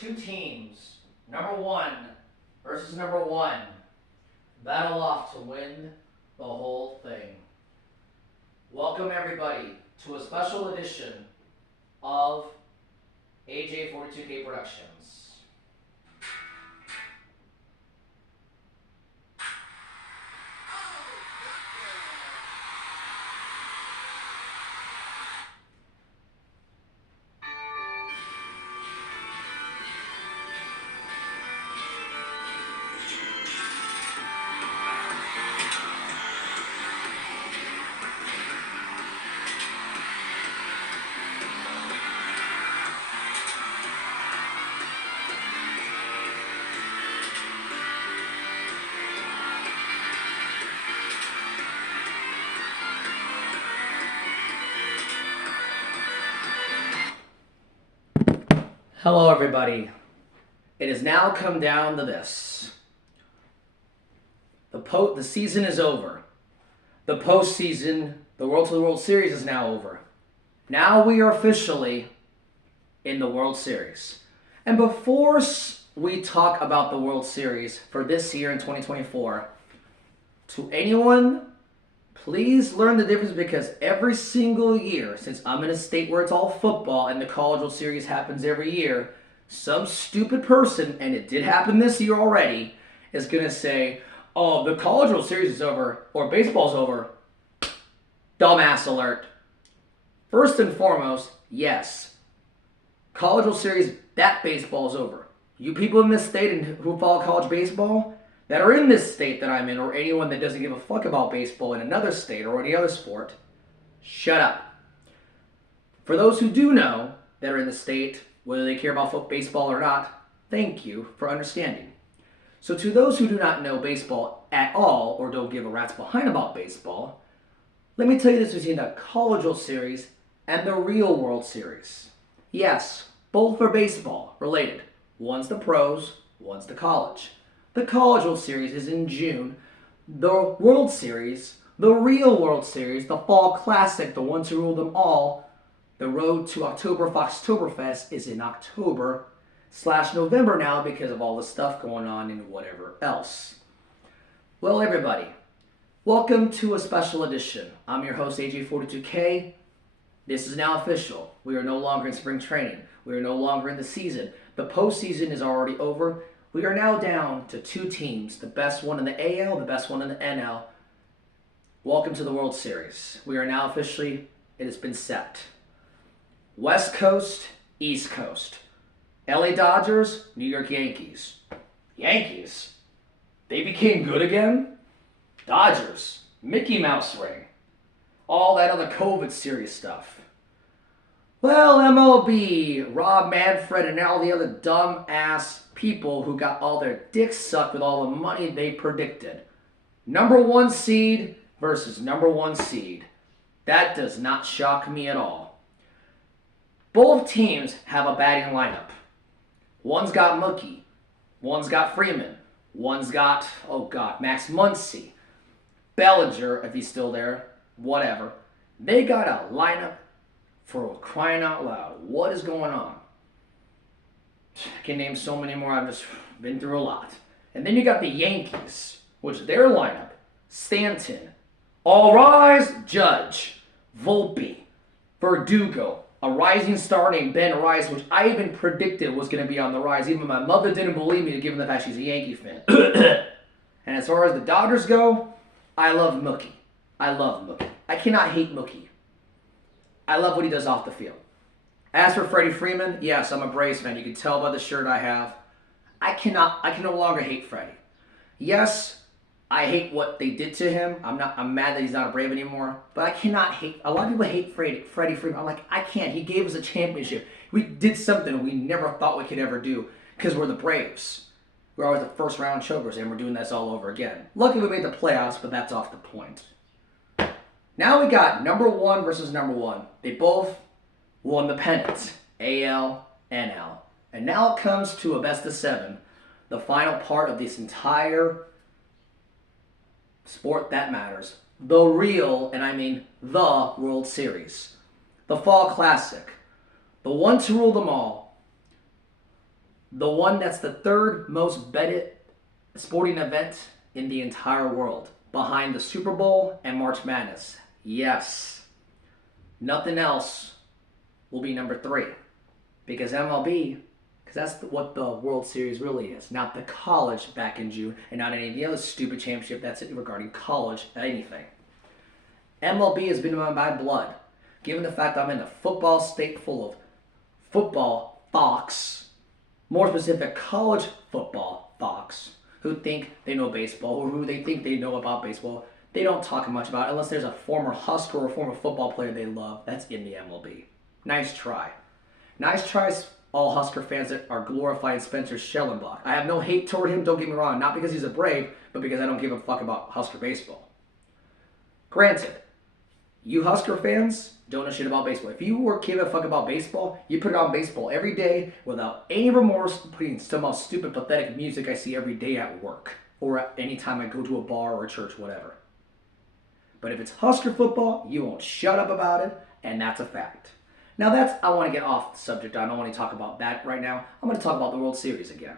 two teams, number one versus number one, battle off to win the whole thing. Welcome everybody to a special edition of AJ42K Productions. Hello everybody. It has now come down to this. The season is over. The postseason, the World Series is now over. Now we are officially in the World Series. And before we talk about the World Series for this year in 2024, to anyone, please learn the difference, because every single year, since I'm in a state where it's all football and the College World Series happens every year, some stupid person, and it did happen this year already, is going to say, oh, the College World Series is over, or baseball's over. Dumbass alert. First and foremost, yes. College World Series, that baseball is over. You people in this state and who follow college baseball, that are in this state that I'm in, or anyone that doesn't give a fuck about baseball in another state or any other sport, shut up. For those who do know that are in the state, whether they care about baseball or not, thank you for understanding. So to those who do not know baseball at all, or don't give a rat's behind about baseball, let me tell you this between the College World Series and the real World Series. Yes, both are baseball related. One's the pros, one's the college. The College World Series is in June. The World Series, the real World Series, the Fall Classic, the ones who rule them all, the road to Oktoberfest is in October/November now because of all the stuff going on and whatever else. Well, everybody, welcome to a special edition. I'm your host, AJ42K. This is now official. We are no longer in spring training. We are no longer in the season. The postseason is already over. We are now down to two teams, the best one in the AL, the best one in the NL. Welcome to the World Series. We are now officially, it has been set. West Coast, East Coast. LA Dodgers, New York Yankees. Yankees? They became good again? Dodgers, Mickey Mouse ring. All that other COVID series stuff. Well, MLB, Rob Manfred, and all the other dumb-ass people who got all their dicks sucked with all the money they predicted. Number one seed versus number one seed. That does not shock me at all. Both teams have a batting lineup. One's got Mookie. One's got Freeman. One's got, Max Muncy. Bellinger, if he's still there. Whatever. They got a lineup for crying out loud. What is going on? I can name so many more. I've just been through a lot. And then you got the Yankees, which their lineup, Stanton, All Rise, Judge, Volpe, Verdugo, a rising star named Ben Rice, which I even predicted was going to be on the rise. Even my mother didn't believe me, given the fact she's a Yankee fan. And as far as the Dodgers go, I love Mookie. I love Mookie. I cannot hate Mookie. I love what he does off the field. As for Freddie Freeman, yes, I'm a Braves fan. You can tell by the shirt I have. I can no longer hate Freddie. Yes, I hate what they did to him. I'm mad that he's not a Brave anymore. But I cannot hate. A lot of people hate Freddie Freeman. I'm like, I can't. He gave us a championship. We did something we never thought we could ever do because we're the Braves. We're always the first round chokers, and we're doing this all over again. Luckily, we made the playoffs, but that's off the point. Now we got number one versus number one. They both won the pennant, AL, NL. And now it comes to a best of seven, the final part of this entire sport that matters. The real, and I mean the World Series. The Fall Classic. The one to rule them all. The one that's the third most betted sporting event in the entire world, behind the Super Bowl and March Madness. Yes, nothing else will be number three. Because MLB, because that's what the World Series really is, not the college back in June, and not any of the other stupid championship that's regarding college anything. MLB has been in my blood, given the fact I'm in a football state full of football fox, more specific, college football fox, who think they know baseball, or who they think they know about baseball. They don't talk much about it unless there's a former Husker or a former football player they love that's in the MLB. Nice try. Nice tries, all Husker fans that are glorifying Spencer Schellenbach. I have no hate toward him, don't get me wrong. Not because he's a Brave, but because I don't give a fuck about Husker baseball. Granted, you Husker fans don't know shit about baseball. If you were giving a fuck about baseball, you put it on baseball every day without any remorse, putting some of stupid, pathetic music I see every day at work or at any time I go to a bar or a church, whatever. But if it's Husker football, you won't shut up about it, and that's a fact. Now I want to get off the subject. I don't want to talk about that right now. I'm going to talk about the World Series again.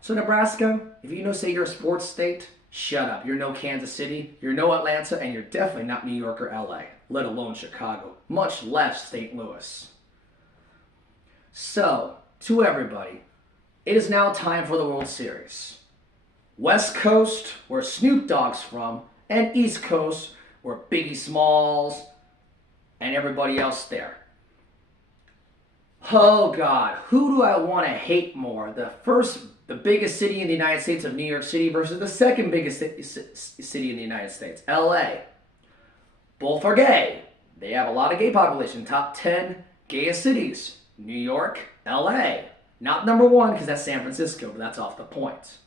So Nebraska, if you know, say you're a sports state, shut up. You're no Kansas City, you're no Atlanta, and you're definitely not New York or LA, let alone Chicago, much less St. Louis. So, to everybody, it is now time for the World Series. West Coast, where Snoop Dogg's from, and East Coast, where Biggie Smalls and everybody else there. Oh God, who do I want to hate more? The biggest city in the United States of New York City versus the second biggest city in the United States, LA. Both are gay. They have a lot of gay population. Top 10 gayest cities, New York, LA. Not number one because that's San Francisco, but that's off the point.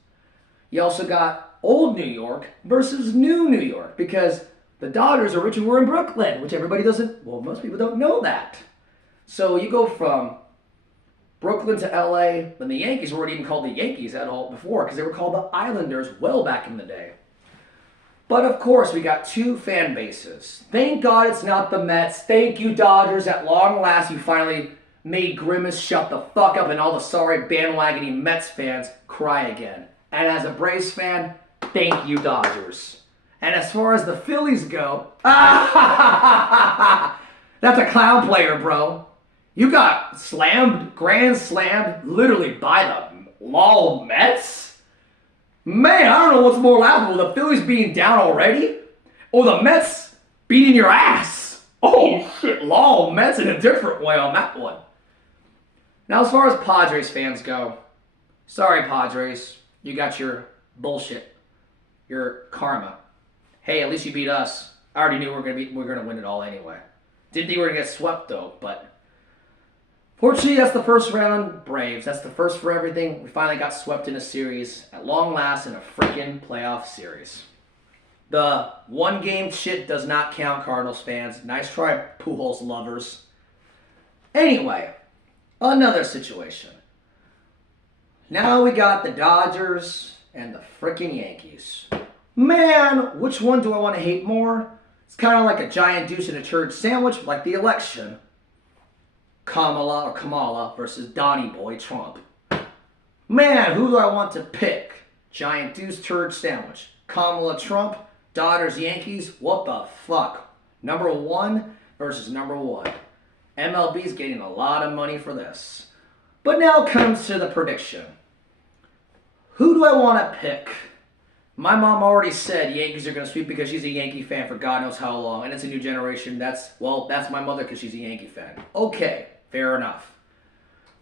You also got old New York versus new New York because the Dodgers originally were in Brooklyn, which everybody doesn't, well, most people don't know that. So you go from Brooklyn to LA, when the Yankees weren't even called the Yankees at all before because they were called the Islanders well back in the day. But of course, we got two fan bases. Thank God it's not the Mets. Thank you, Dodgers. At long last, you finally made Grimace shut the fuck up and all the sorry bandwagony Mets fans cry again. And as a Braves fan, thank you, Dodgers. And as far as the Phillies go, that's a clown player, bro. You got grand slammed, literally by the LOL Mets? Man, I don't know what's more laughable, the Phillies being down already, or the Mets beating your ass. Oh shit, LOL Mets in a different way on that one. Now as far as Padres fans go, sorry Padres, you got your bullshit, your karma. Hey, at least you beat us. I already knew we're gonna win it all anyway. Didn't think we were gonna get swept though, but fortunately, that's the first round, Braves. That's the first for everything. We finally got swept in a series, at long last, in a freaking playoff series. The one-game shit does not count, Cardinals fans. Nice try, Pujols lovers. Anyway, another situation. Now we got the Dodgers and the freaking Yankees. Man, which one do I want to hate more? It's kind of like a giant deuce in a church sandwich, like the election. Kamala versus Donnie Boy Trump. Man, who do I want to pick? Giant deuce turd sandwich. Kamala Trump, Dodgers Yankees, what the fuck? Number one versus number one. MLB's getting a lot of money for this. But now comes to the prediction. Who do I want to pick? My mom already said Yankees are going to sweep because she's a Yankee fan for God knows how long. And it's a new generation. That's my mother because she's a Yankee fan. Okay, fair enough.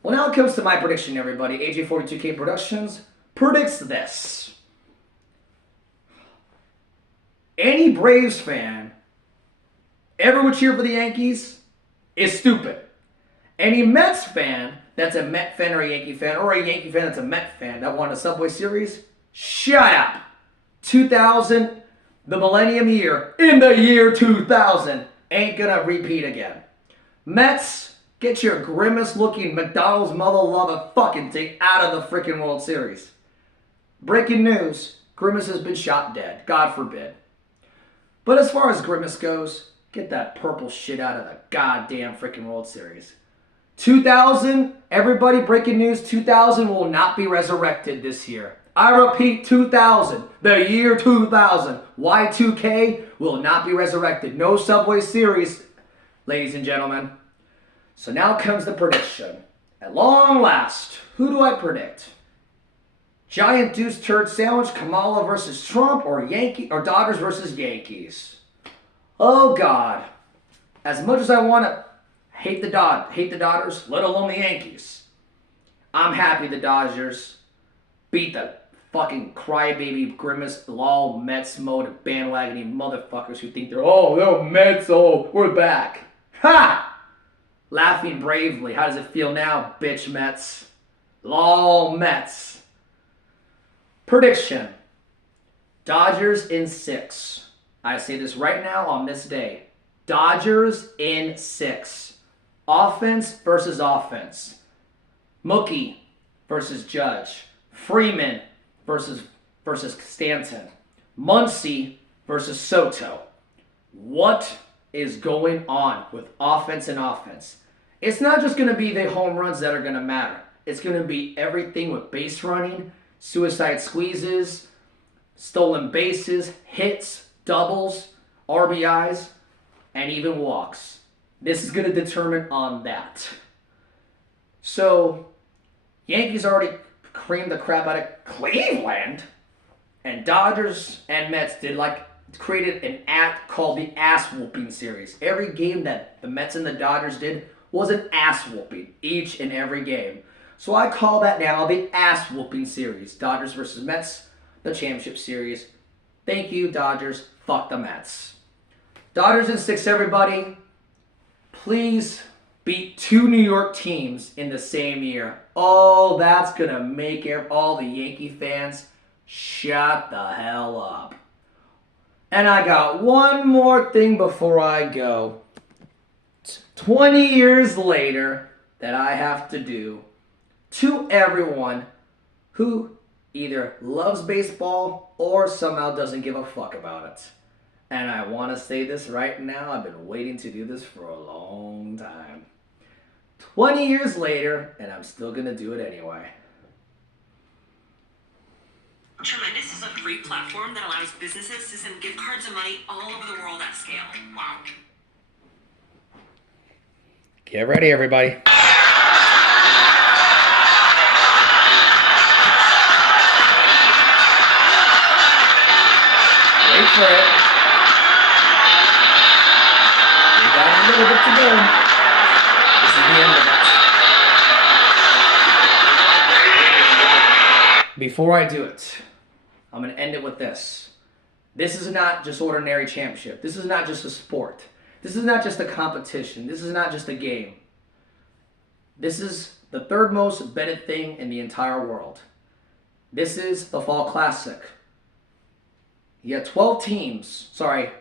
Well, now it comes to my prediction, everybody. AJ42K Productions predicts this. Any Braves fan ever would cheer for the Yankees is stupid. Any Mets fan that's a Met fan or a Yankee fan, or a Yankee fan that's a Met fan that won a Subway Series, shut up. 2000, the millennium year, in the year 2000, ain't gonna repeat again. Mets, get your grimace-looking McDonald's mother-lover fucking thing out of the freaking World Series. Breaking news, Grimace has been shot dead. God forbid. But as far as Grimace goes, get that purple shit out of the goddamn freaking World Series. 2000, everybody, breaking news, 2000 will not be resurrected this year. I repeat, 2000, the year 2000. Y2K will not be resurrected. No Subway Series, ladies and gentlemen. So now comes the prediction. At long last, who do I predict? Giant Deuce Turd Sandwich, Kamala versus Trump, or Dodgers versus Yankees? Oh God. As much as I want to hate the Dodgers, let alone the Yankees, I'm happy the Dodgers beat the fucking crybaby grimace lol Mets mode bandwagony motherfuckers who think they're Mets, we're back. Ha! Laughing bravely. How does it feel now, bitch Mets? Lol Mets. Prediction. Dodgers in 6. I say this right now on this day. Dodgers in 6. Offense versus offense. Mookie versus Judge. Freeman versus Stanton. Muncy versus Soto. What is going on with offense and offense? It's not just going to be the home runs that are going to matter. It's going to be everything with base running, suicide squeezes, stolen bases, hits, doubles, RBIs, and even walks. This is going to determine on that. So, Yankees already creamed the crap out of Cleveland, and Dodgers and Mets created an act called the ass whooping series. Every game that the Mets and the Dodgers did was an ass whooping, each and every game. So I call that now the ass whooping series. Dodgers versus Mets, the championship series. Thank you, Dodgers. Fuck the Mets. Dodgers in 6, everybody. Please beat 2 New York teams in the same year. Oh, that's going to make all the Yankee fans shut the hell up. And I got one more thing before I go. 20 years later that I have to do to everyone who either loves baseball or somehow doesn't give a fuck about it. And I want to say this right now. I've been waiting to do this for a long time. 20 years later, and I'm still going to do it anyway. Tremendous is a free platform that allows businesses to send gift cards of money all over the world at scale. Wow. Get ready, everybody. Wait for it. We got a little bit to go. This is the end of it. Before I do it, I'm going to end it with this. This is not just ordinary championship. This is not just a sport. This is not just a competition. This is not just a game. This is the third most betted thing in the entire world. This is the Fall Classic. You got 12 teams. 12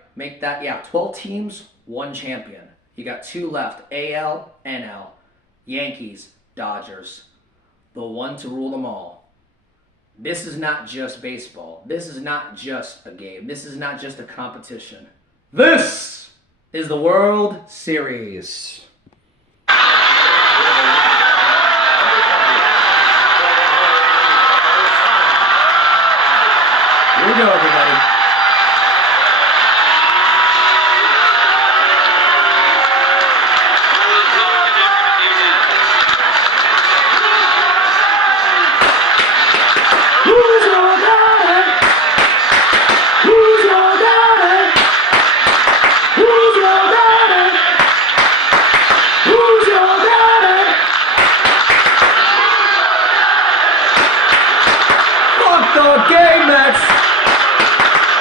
teams, 1 champion. You got 2 left. AL, NL, Yankees, Dodgers. The one to rule them all. This is not just baseball. This is not just a game. This is not just a competition. This is the World Series. Here we go, everybody.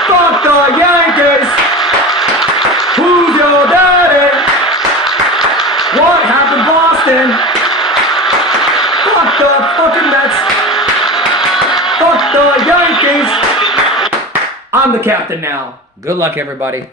Fuck the Yankees! Who's your daddy? What happened, Boston? Fuck the fucking Mets! Fuck the Yankees! I'm the captain now. Good luck, everybody.